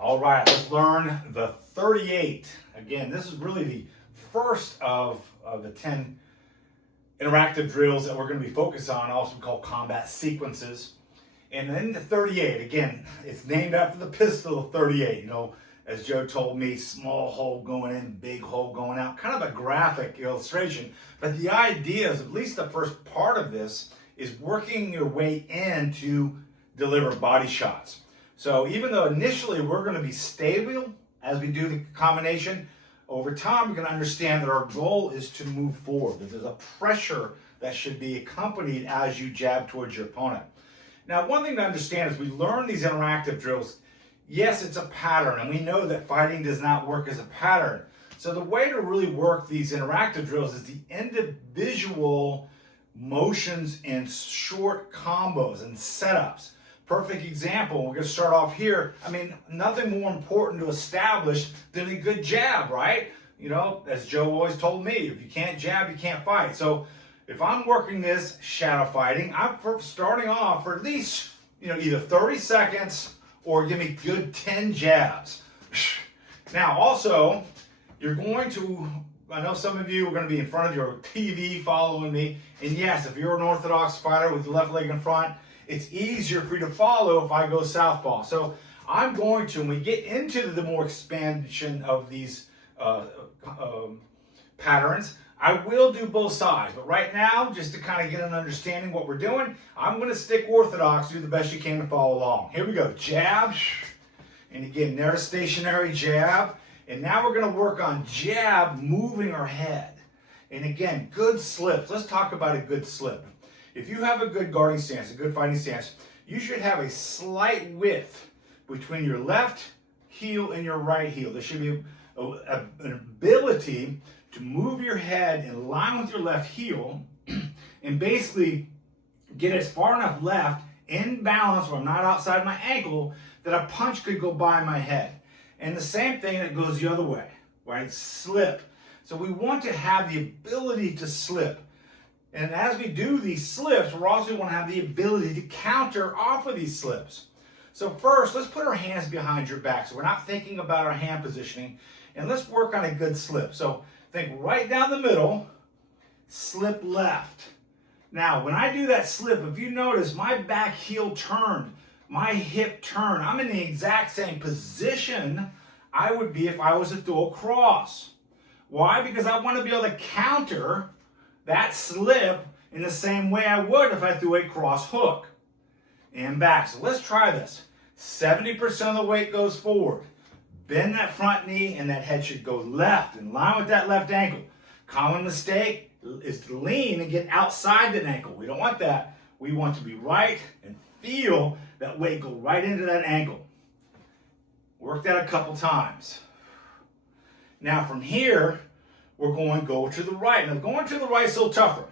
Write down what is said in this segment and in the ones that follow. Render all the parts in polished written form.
All right, let's learn the 38. Again, this is really the first of the 10 interactive drills that we're going to be focused on, also called combat sequences. And then the 38, again, it's named after the pistol 38. You know, as Joe told me, small hole going in, big hole going out. Kind of a graphic illustration. But the idea is, at least the first part of this, is working your way in to deliver body shots. So even though initially we're going to be stable as we do the combination, over time we're going to understand that our goal is to move forward. That there's a pressure that should be accompanied as you jab towards your opponent. Now, one thing to understand is we learn these interactive drills. Yes, it's a pattern, and we know that fighting does not work as a pattern. So the way to really work these interactive drills is the individual motions and short combos and setups. Perfect example, we're going to start off here. I mean, nothing more important to establish than a good jab, right? You know, as Joe always told me, if you can't jab, you can't fight. So if I'm working this shadow fighting, I'm starting off for at least, either 30 seconds or give me good 10 jabs. Now, also, you're going to, I know some of you are going to be in front of your TV following me. And yes, if you're an orthodox fighter with the left leg in front, it's easier for you to follow if I go southpaw. So I'm going to, when we get into the more expansion of these patterns, I will do both sides. But right now, just to kind of get an understanding what we're doing, I'm going to stick orthodox, do the best you can to follow along. Here we go, jab. And again, never stationary jab. And now we're going to work on jab, moving our head. And again, good slips. Let's talk about a good slip. If you have a good guarding stance, a good fighting stance, you should have a slight width between your left heel and your right heel. There should be an ability to move your head in line with your left heel and basically get as far enough left in balance where I'm not outside my ankle that a punch could go by my head. And the same thing that goes the other way, right? Slip. So we want to have the ability to slip. And as we do these slips, we're also going to have the ability to counter off of these slips. So first, let's put our hands behind your back so we're not thinking about our hand positioning. And let's work on a good slip. So think right down the middle, slip left. Now, when I do that slip, if you notice, my back heel turned, my hip turned. I'm in the exact same position I would be if I was to throw a cross. Why? Because I want to be able to counter that slip in the same way I would if I threw a cross hook. And back. So let's try this. 70% of the weight goes forward. Bend that front knee and that head should go left, in line with that left ankle. Common mistake is to lean and get outside that ankle. We don't want that. We want to be right and feel that weight go right into that ankle. Work that a couple times. Now from here, we're going to go to the right. Now going to the right is still tougher.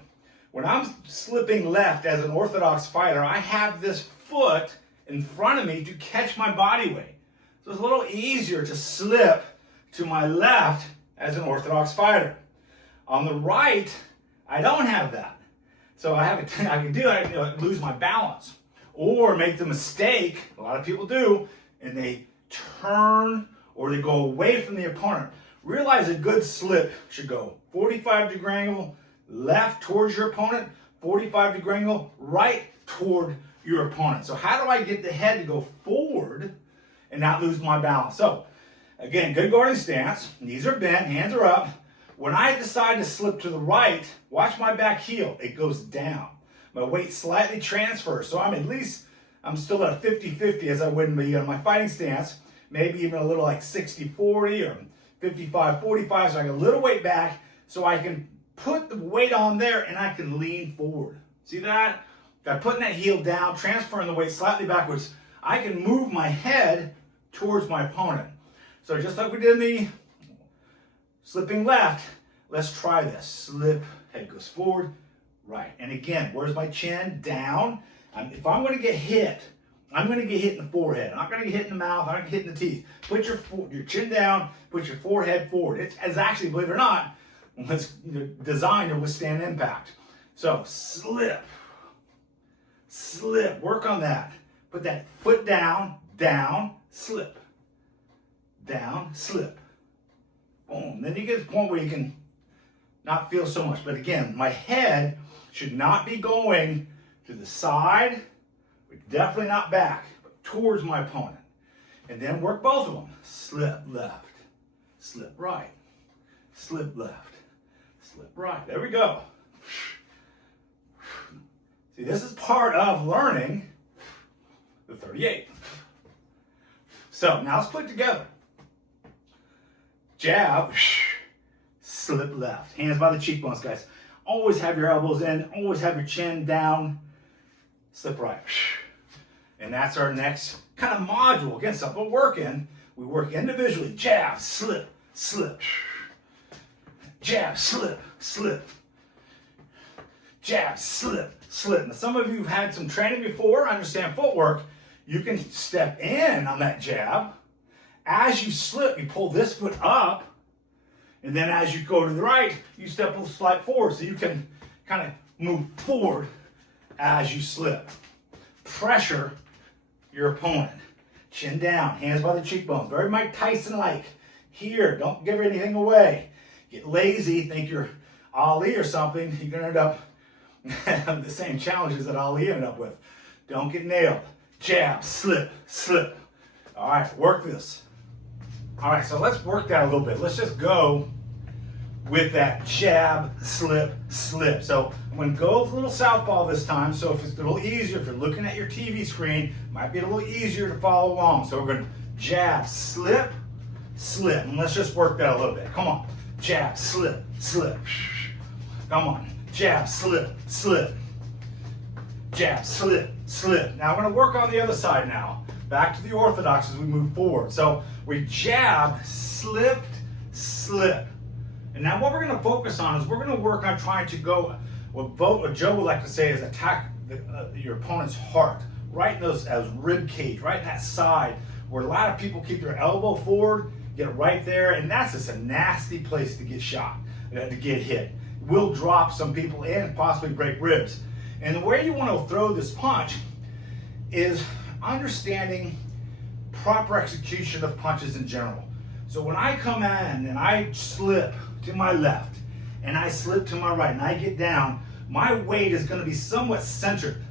When I'm slipping left as an orthodox fighter, I have this foot in front of me to catch my body weight. So it's a little easier to slip to my left as an orthodox fighter. On the right, I don't have that. So I can do that, lose my balance. Or make the mistake, a lot of people do, and they turn or they go away from the opponent. Realize a good slip should go 45-degree angle left towards your opponent, 45-degree angle right toward your opponent. So how do I get the head to go forward and not lose my balance? So again, good guarding stance. Knees are bent, hands are up. When I decide to slip to the right, watch my back heel. It goes down. My weight slightly transfers. So I'm still at a 50-50 as I would be on my fighting stance. Maybe even a little like 60-40 or 55-45. So I get a little weight back so I can put the weight on there and I can lean forward. See that? By putting that heel down, transferring the weight slightly backwards, I can move my head towards my opponent. So just like we did in the slipping left, let's try this. Slip, head goes forward, right. And again, where's my chin? Down. If I'm going to get hit, I'm going to get hit in the forehead. I'm not going to get hit in the mouth. I'm not going to get hit in the teeth. Put your chin down. Put your forehead forward. It's actually, believe it or not, it's designed to withstand impact. So slip, slip. Work on that. Put that foot down, down, slip. down, slip. Boom. Then you get to the point where you can not feel so much. But again, my head should not be going to the side, but definitely not back, but towards my opponent. And then work both of them. Slip left, slip right, slip left, slip right. There we go. See, this is part of learning the 38. So now let's put it together. Jab, slip left. Hands by the cheekbones, guys. Always have your elbows in, always have your chin down, slip right. And that's our next kind of module. Again, something we'll work in. We work individually. Jab, slip, slip. Jab, slip, slip. Jab, slip, slip. Now, some of you have had some training before, understand footwork. You can step in on that jab. As you slip, you pull this foot up. And then as you go to the right, you step a slight forward. So you can kind of move forward as you slip. Pressure your opponent. Chin down, hands by the cheekbones. Very Mike Tyson-like. Here, don't give anything away. Get lazy, think you're Ali or something. You're going to end up having the same challenges that Ali ended up with. Don't get nailed. Jab, slip, slip. All right, work this. All right, so let's work that a little bit. Let's just go with that jab, slip, slip. So I'm going to go with a little southpaw this time. So if it's a little easier, if you're looking at your TV screen, it might be a little easier to follow along. So we're going to jab, slip, slip. And let's just work that a little bit. Come on. Jab, slip, slip. Come on. Jab, slip, slip. Jab, slip, slip. Now I'm going to work on the other side now. Back to the orthodox as we move forward. So we jab, slipped, slip. And now what we're going to focus on is we're going to work on trying to go, what Joe would like to say is attack your opponent's heart, right in those as rib cage, right in that side where a lot of people keep their elbow forward, get it right there, and that's just a nasty place to get shot, to get hit. Will drop some people in and possibly break ribs. And the way you want to throw this punch is understanding proper execution of punches in general. So when I come in and I slip to my left and I slip to my right and I get down, my weight is going to be somewhat centered.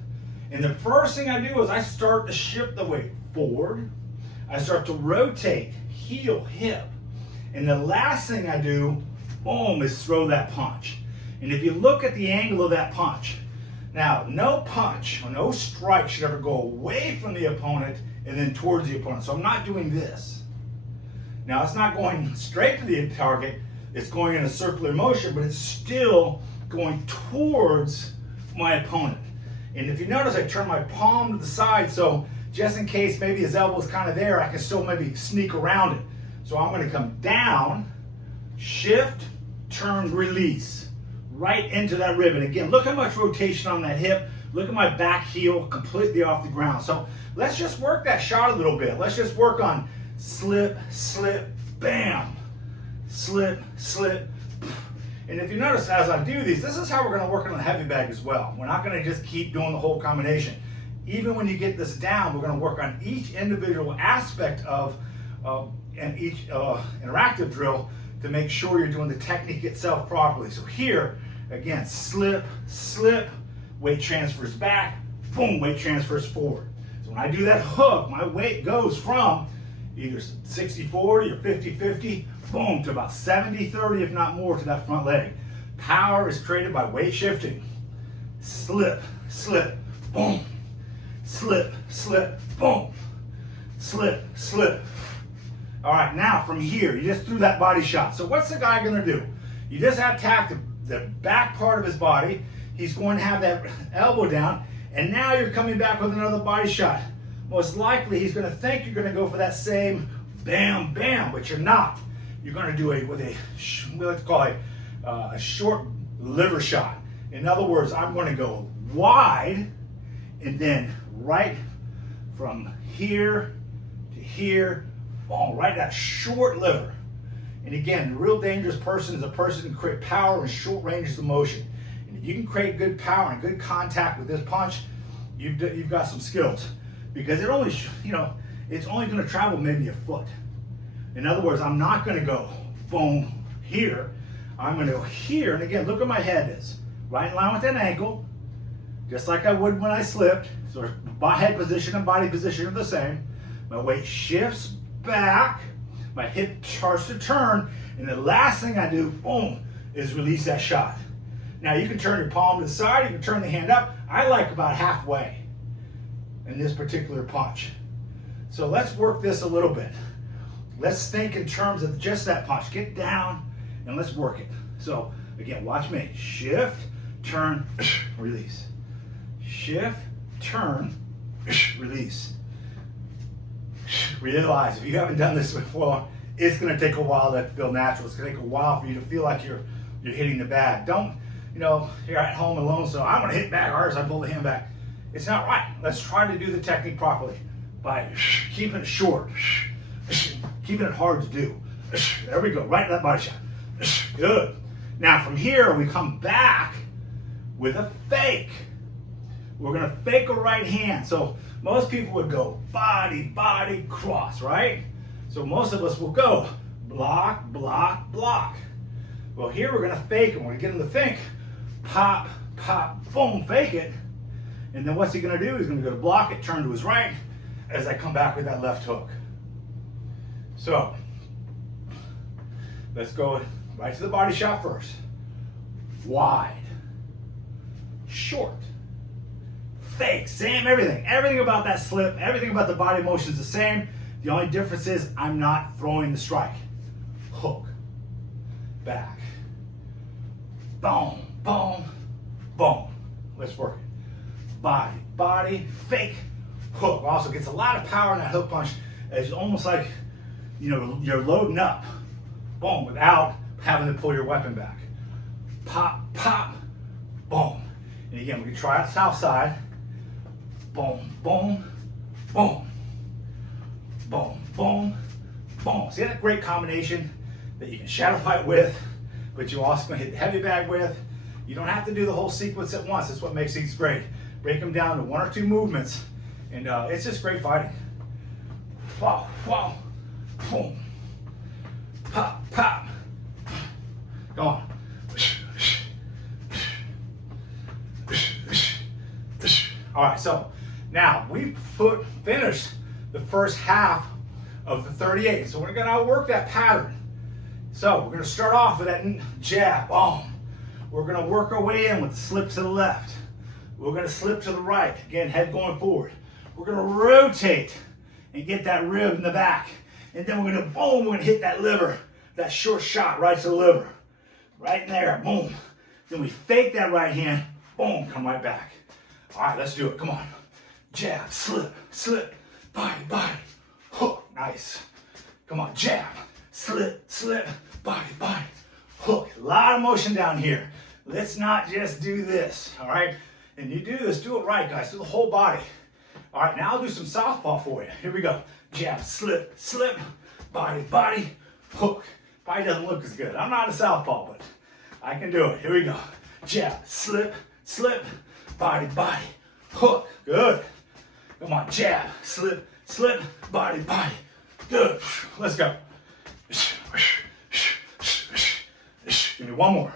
And the first thing I do is I start to shift the weight forward. I start to rotate heel, hip. And the last thing I do, boom, is throw that punch. And if you look at the angle of that punch, now no punch or no strike should ever go away from the opponent and then towards the opponent. So I'm not doing this. Now it's not going straight to the target, it's going in a circular motion, but it's still going towards my opponent. And if you notice, I turn my palm to the side, so just in case maybe his elbow's kind of there, I can still maybe sneak around it. So I'm gonna come down, shift, turn, release, right into that rib. And again, look how much rotation on that hip. Look at my back heel completely off the ground. So let's just work that shot a little bit. Let's just work on slip, slip, bam, slip, slip. And if you notice, as I do these, this is how we're going to work on the heavy bag as well. We're not going to just keep doing the whole combination. Even when you get this down, we're going to work on each individual aspect of and each interactive drill to make sure you're doing the technique itself properly. So here, again, slip, slip, weight transfers back, boom, weight transfers forward. So when I do that hook, my weight goes from either 60-40 or 50-50, boom, to about 70-30, if not more, to that front leg. Power is created by weight shifting. Slip, slip, boom. Slip, slip, boom. Slip, slip. All right, now from here, you just threw that body shot. So what's the guy gonna do? You just attack the back part of his body. He's going to have that elbow down, and now you're coming back with another body shot. Most likely, he's going to think you're going to go for that same bam, bam, but you're not. You're going to do it with we like to call it a short liver shot. In other words, I'm going to go wide, and then right from here to here, boom, right that short liver. And again, the real dangerous person is a person who can create power in short ranges of motion. And if you can create good power and good contact with this punch, you've got some skills. Because it only, it's only going to travel maybe a foot. In other words, I'm not going to go boom here. I'm going to go here. And again, look where my head is. Right in line with that ankle, just like I would when I slipped. So my head position and body position are the same. My weight shifts back. My hip starts to turn. And the last thing I do, boom, is release that shot. Now you can turn your palm to the side, you can turn the hand up. I like about halfway in this particular punch. So let's work this a little bit. Let's think in terms of just that punch. Get down and let's work it. So again, watch me. Shift, turn, release. Shift, turn, release. Realize if you haven't done this before, it's going to take a while to feel natural. It's going to take a while for you to feel like you're hitting the bag. Don't, you're at home alone, so I'm going to hit back hard as I pull the hand back. It's not right. Let's try to do the technique properly by keeping it short, keeping it hard to do. There we go, right in that body shot. Good. Now from here, we come back with a fake. We're going to fake a right hand. So most people would go body, body, cross, right? So most of us will go block, block, block. Well, here we're going to fake it. We're going to get him to think pop, pop, boom, fake it. And then what's he going to do? He's going to go to block it, turn to his right as I come back with that left hook. So let's go right to the body shot first. Wide, short, fake, same everything. Everything about that slip, everything about the body motion is the same. The only difference is I'm not throwing the strike. Hook, back, boom, boom, boom. Let's work it. Body, body, fake, hook. Also gets a lot of power in that hook punch. It's almost like, you're loading up, boom, without having to pull your weapon back. Pop, pop, boom. And again, we can try it south side. Boom, boom, boom. Boom, boom, boom. See that great combination that you can shadow fight with, but you also can hit the heavy bag with. You don't have to do the whole sequence at once. That's what makes these great. Break them down to 1 or 2 movements, and it's just great fighting. Wow, wow, boom, pop, pop. Go on. All right, so now we've finished the first half of the 38. So we're going to work that pattern. So we're going to start off with that jab, boom. We're going to work our way in with the slip to the left. We're going to slip to the right. Again, head going forward. We're going to rotate and get that rib in the back. And then we're going to, boom, we're going to hit that liver, that short shot right to the liver. Right in there, boom. Then we fake that right hand, boom, come right back. All right, let's do it, come on. Jab, slip, slip, body, body, hook, nice. Come on, jab, slip, slip, body, body, hook. A lot of motion down here. Let's not just do this, all right? And you do this, do it right, guys, do the whole body. All right, now I'll do some southpaw for you. Here we go. Jab, slip, slip, body, body, hook. Probably doesn't look as good. I'm not a southpaw, but I can do it. Here we go. Jab, slip, slip, body, body, hook. Good. Come on, jab, slip, slip, body, body. Good. Let's go. Give me one more.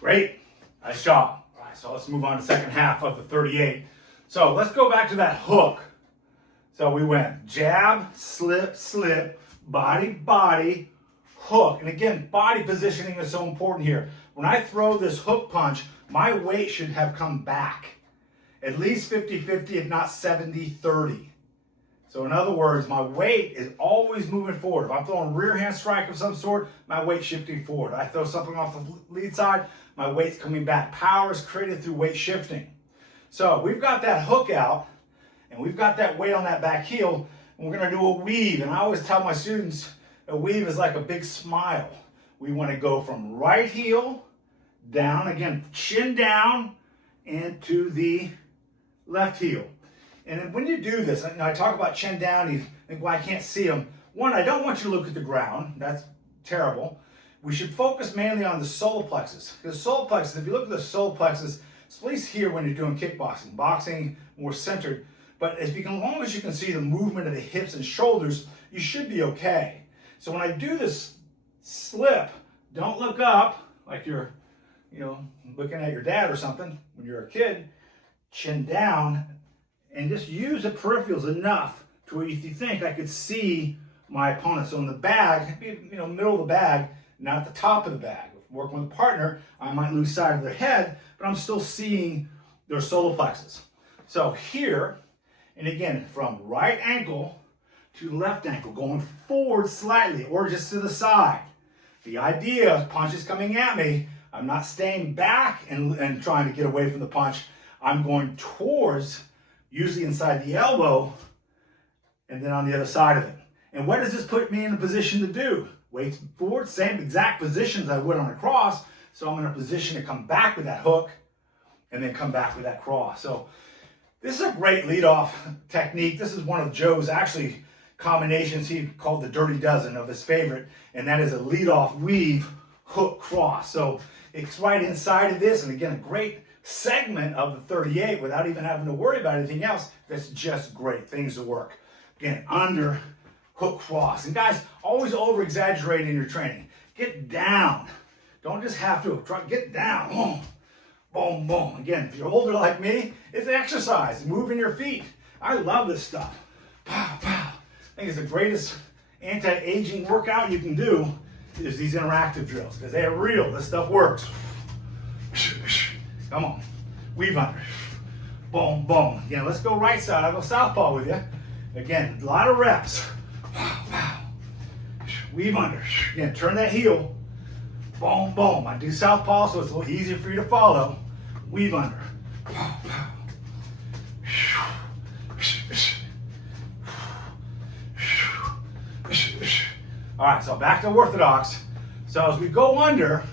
Great. Nice job. All right, so let's move on to the second half of the 38. So let's go back to that hook. So we went jab, slip, slip, body, body, hook. And again, body positioning is so important here. When I throw this hook punch, my weight should have come back. At least 50-50, if not 70-30. So in other words, my weight is always moving forward. If I'm throwing a rear hand strike of some sort, my weight's shifting forward. I throw something off the lead side, my weight's coming back. Power is created through weight shifting. So we've got that hook out, and we've got that weight on that back heel, and we're gonna do a weave. And I always tell my students, a weave is like a big smile. We wanna go from right heel, down, again, chin down, into the left heel. And when you do this, I talk about chin down, you think, well, I can't see them. One, I don't want you to look at the ground. That's terrible. We should focus mainly on the solar plexus. Because solar plexus, if you look at the solar plexus, it's placed here when you're doing kickboxing. Boxing, more centered. But as long as you can see the movement of the hips and shoulders, you should be okay. So when I do this slip, don't look up like you're, looking at your dad or something when you're a kid. Chin down, and just use the peripherals enough to where if you think I could see my opponent. So in the bag, middle of the bag, not the top of the bag. If I'm working with a partner, I might lose sight of their head, but I'm still seeing their solar plexus. So here, and again, from right ankle to left ankle, going forward slightly or just to the side. The idea of punches coming at me, I'm not staying back and trying to get away from the punch. I'm going towards, usually inside the elbow, and then on the other side of it. And what does this put me in a position to do? Weight forward, same exact positions I would on a cross. So I'm in a position to come back with that hook and then come back with that cross. So this is a great leadoff technique. This is one of Joe's actually combinations he called the Dirty Dozen of his favorite, and that is a leadoff weave hook cross. So it's right inside of this, and again, a great segment of the 38 without even having to worry about anything else. That's just great things to work. Again, under hook cross. And guys, always over exaggerate in your training. Get down. Don't just have to try, get down. Boom, boom, boom. Again, if you're older like me, it's an exercise, moving your feet. I love this stuff. Pow, pow. I think it's the greatest anti-aging workout you can do is these interactive drills, because they are real. This stuff works. Come on. Weave under. Boom, boom. Again, let's go right side. I'll go southpaw with you. Again, a lot of reps. Weave under. Again, turn that heel. Boom, boom. I do southpaw, so it's a little easier for you to follow. Weave under. All right, so back to orthodox. So as we go under,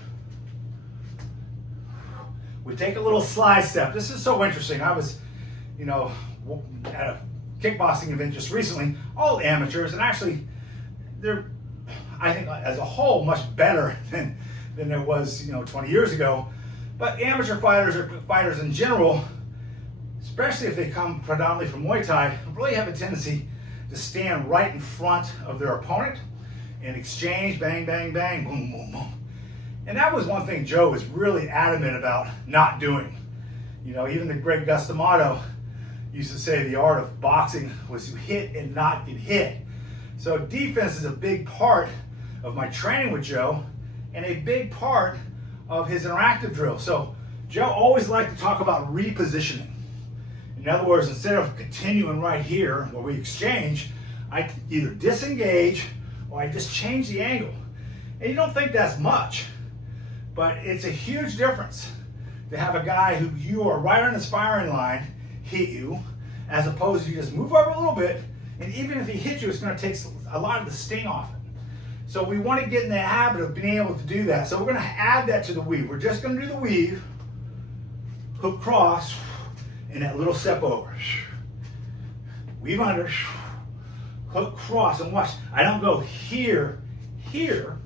we take a little slide step. This is so interesting. I was, at a kickboxing event just recently, all amateurs, and actually they're, I think as a whole, much better than there was, 20 years ago. But amateur fighters or fighters in general, especially if they come predominantly from Muay Thai, really have a tendency to stand right in front of their opponent and exchange, bang, bang, bang, boom, boom, boom. And that was one thing Joe was really adamant about not doing. Even the great Gus D'Amato used to say the art of boxing was to hit and not get hit. So defense is a big part of my training with Joe and a big part of his interactive drill. So Joe always liked to talk about repositioning. In other words, instead of continuing right here where we exchange, I either disengage or I just change the angle. And you don't think that's much, but it's a huge difference to have a guy who you are right on his firing line hit you, as opposed to you just move over a little bit, and even if he hits you, it's going to take a lot of the sting off it. So we want to get in the habit of being able to do that. So we're going to add that to the weave. We're just going to do the weave, hook cross, and that little step over. Weave under, hook cross, and watch. I don't go here, here.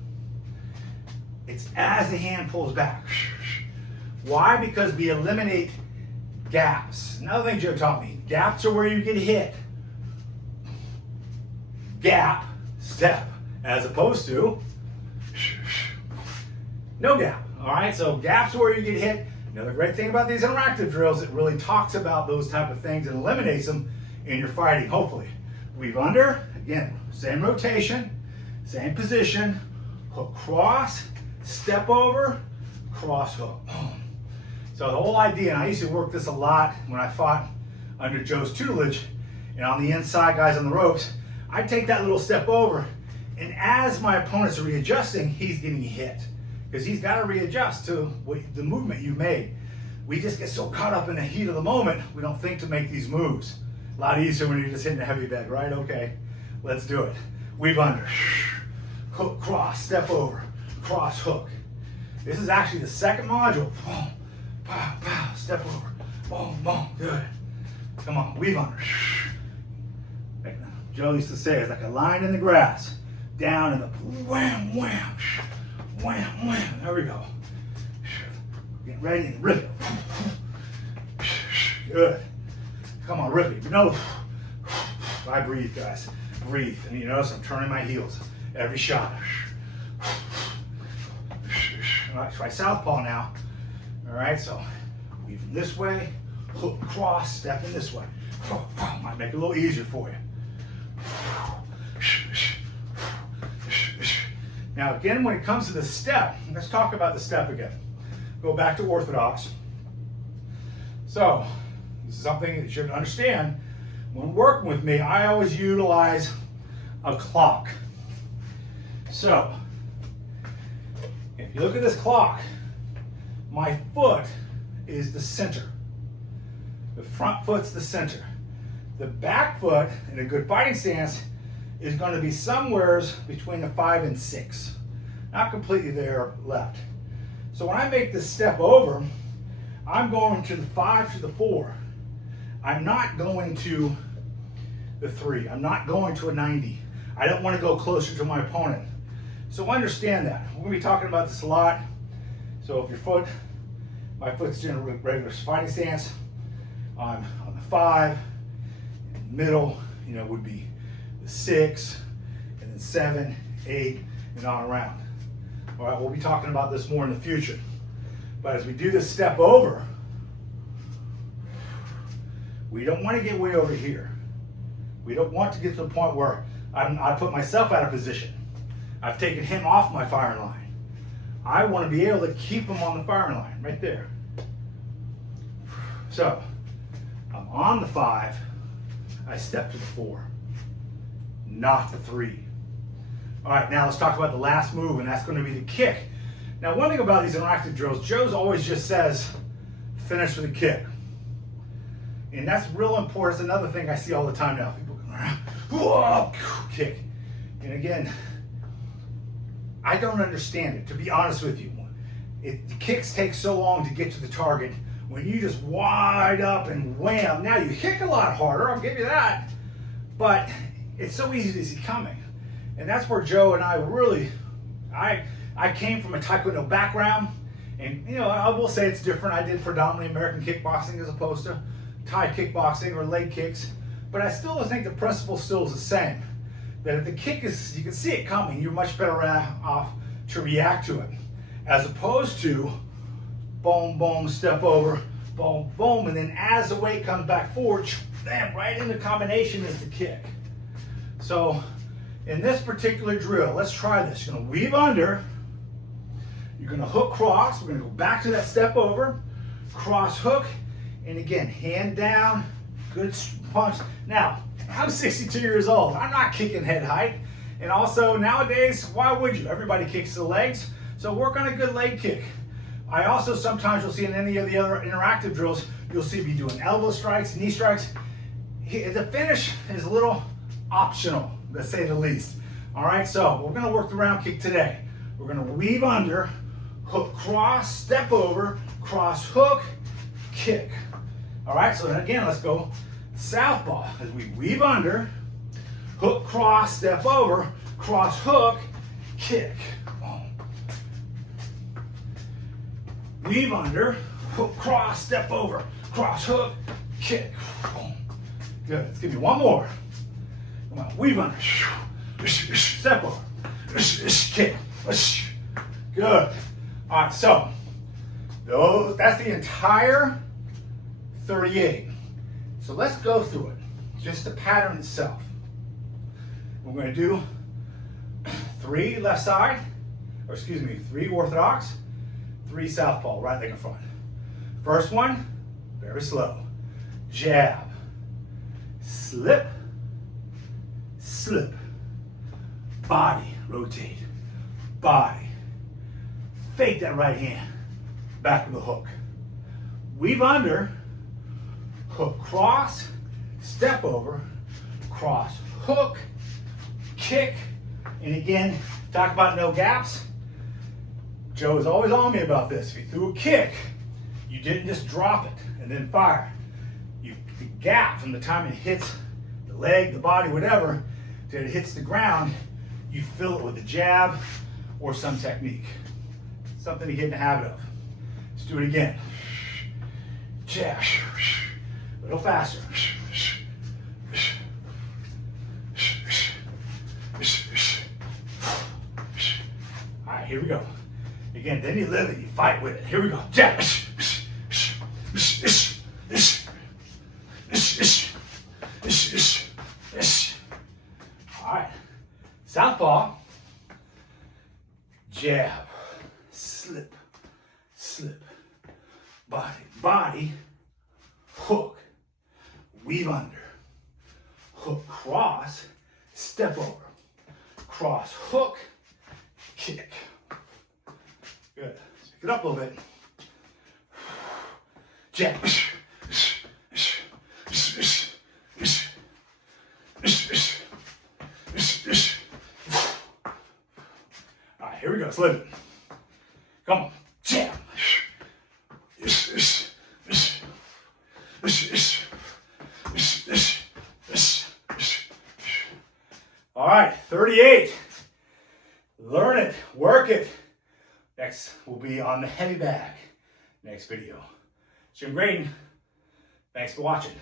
It's as the hand pulls back. Why? Because we eliminate gaps. Another thing Joe taught me, gaps are where you get hit. Gap, step, as opposed to no gap. All right, so gaps are where you get hit. Another great thing about these interactive drills, it really talks about those type of things and eliminates them in your fighting, hopefully. Weave under, again, same rotation, same position, hook cross, step over, cross hook. So the whole idea, and I used to work this a lot when I fought under Joe's tutelage, and on the inside, guys on the ropes, I'd take that little step over, and as my opponents are readjusting, he's getting hit, because he's got to readjust to the movement you made. We just get so caught up in the heat of the moment, we don't think to make these moves. A lot easier when you're just hitting a heavy bag, right? Okay, let's do it. Weave under, hook, cross, step over, cross, hook. This is actually the second module. Boom, pow, pow, step over, boom, boom, good. Come on, weave under. Like Joe used to say, it's like a line in the grass. Down in the wham, wham, wham, wham. There we go. Get ready and rip it. Good. Come on, rip it. No. I breathe, guys. Breathe. And you notice I'm turning my heels every shot. All right, try southpaw now. All right, so weaving this way, hook, cross, stepping this way. Might make it a little easier for you. Now again, when it comes to the step, let's talk about the step again. Go back to orthodox. So, this is something that you should understand. When working with me, I always utilize a clock. So, if you look at this clock, my foot is the center. The front foot's the center. The back foot, in a good fighting stance, is going to be somewhere between the 5 and 6. Not completely there left. So when I make this step over, I'm going to the 5 to the 4. I'm not going to the 3. I'm not going to a 90. I don't want to go closer to my opponent. So understand that. We're going to be talking about this a lot. So if my foot's in a regular fighting stance, I'm on the 5, in the middle, would be the 6, and then 7, 8, and on around. All right, we'll be talking about this more in the future. But as we do this step over, we don't want to get way over here. We don't want to get to the point where I put myself out of position. I've taken him off my firing line. I want to be able to keep him on the firing line, right there. So, I'm on the 5, I step to the 4, not the 3. All right, now let's talk about the last move, and that's going to be the kick. Now, one thing about these interactive drills, Joe's always just says, finish with a kick. And that's real important. It's another thing I see all the time now. People go around, whoa, kick. And again, I don't understand it, to be honest with you. The kicks take so long to get to the target. When you just wide up and wham, now you kick a lot harder, I'll give you that. But it's so easy to see coming. And that's where Joe and I really, I came from a Taekwondo background. And I will say it's different. I did predominantly American kickboxing as opposed to Thai kickboxing or leg kicks. But I still think the principle still is the same. That if the kick is, you can see it coming, you're much better off to react to it. As opposed to boom, boom, step over, boom, boom, and then as the weight comes back forward, bam, right in the combination is the kick. So in this particular drill, let's try this. You're gonna weave under, you're gonna hook cross, we're gonna go back to that step over, cross hook, and again, hand down, good punch. Now, I'm 62 years old, I'm not kicking head height, and also nowadays, why would you? Everybody kicks the legs, so work on a good leg kick. I also sometimes you'll see in any of the other interactive drills, you'll see me doing elbow strikes, knee strikes. The finish is a little optional, to say the least. All right, so we're gonna work the round kick today. We're gonna weave under, hook cross, step over, cross hook, kick. All right, so then again, let's go southpaw as we weave under, hook cross, step over, cross hook, kick. Weave under, hook cross, step over, cross hook, kick. Good, let's give me one more. Come on, weave under, step over, kick. Good. All right, so that's the entire 38. So let's go through it, just the pattern itself. We're going to do 3 left side, or excuse me, 3 orthodox, 3 southpaw, right leg in front. First one, very slow. Jab, slip, slip, body, rotate, body. Fake that right hand, back of the hook. Weave under, hook cross, step over, cross hook, kick, and again, talk about no gaps. Joe is always on me about this. If you threw a kick, you didn't just drop it and then fire. The gap from the time it hits the leg, the body, whatever, till it hits the ground, you fill it with a jab or some technique. Something to get in the habit of. Let's do it again. Jab. A little faster. here we go. Again, then you live it, you fight with it. Here we go. Jab. All right. Southpaw. Jab. Slip. Slip. Body. Body. Hook. Weave under. Hook. Cross. Step over. Cross. Hook. Kick. Good. Pick it up a little bit. Jab. All right, here we go. Let's live it. Come on. Jab. All right, 38. Learn it, work it. Next will be on the heavy bag. Next video. Jim Graden. Thanks for watching.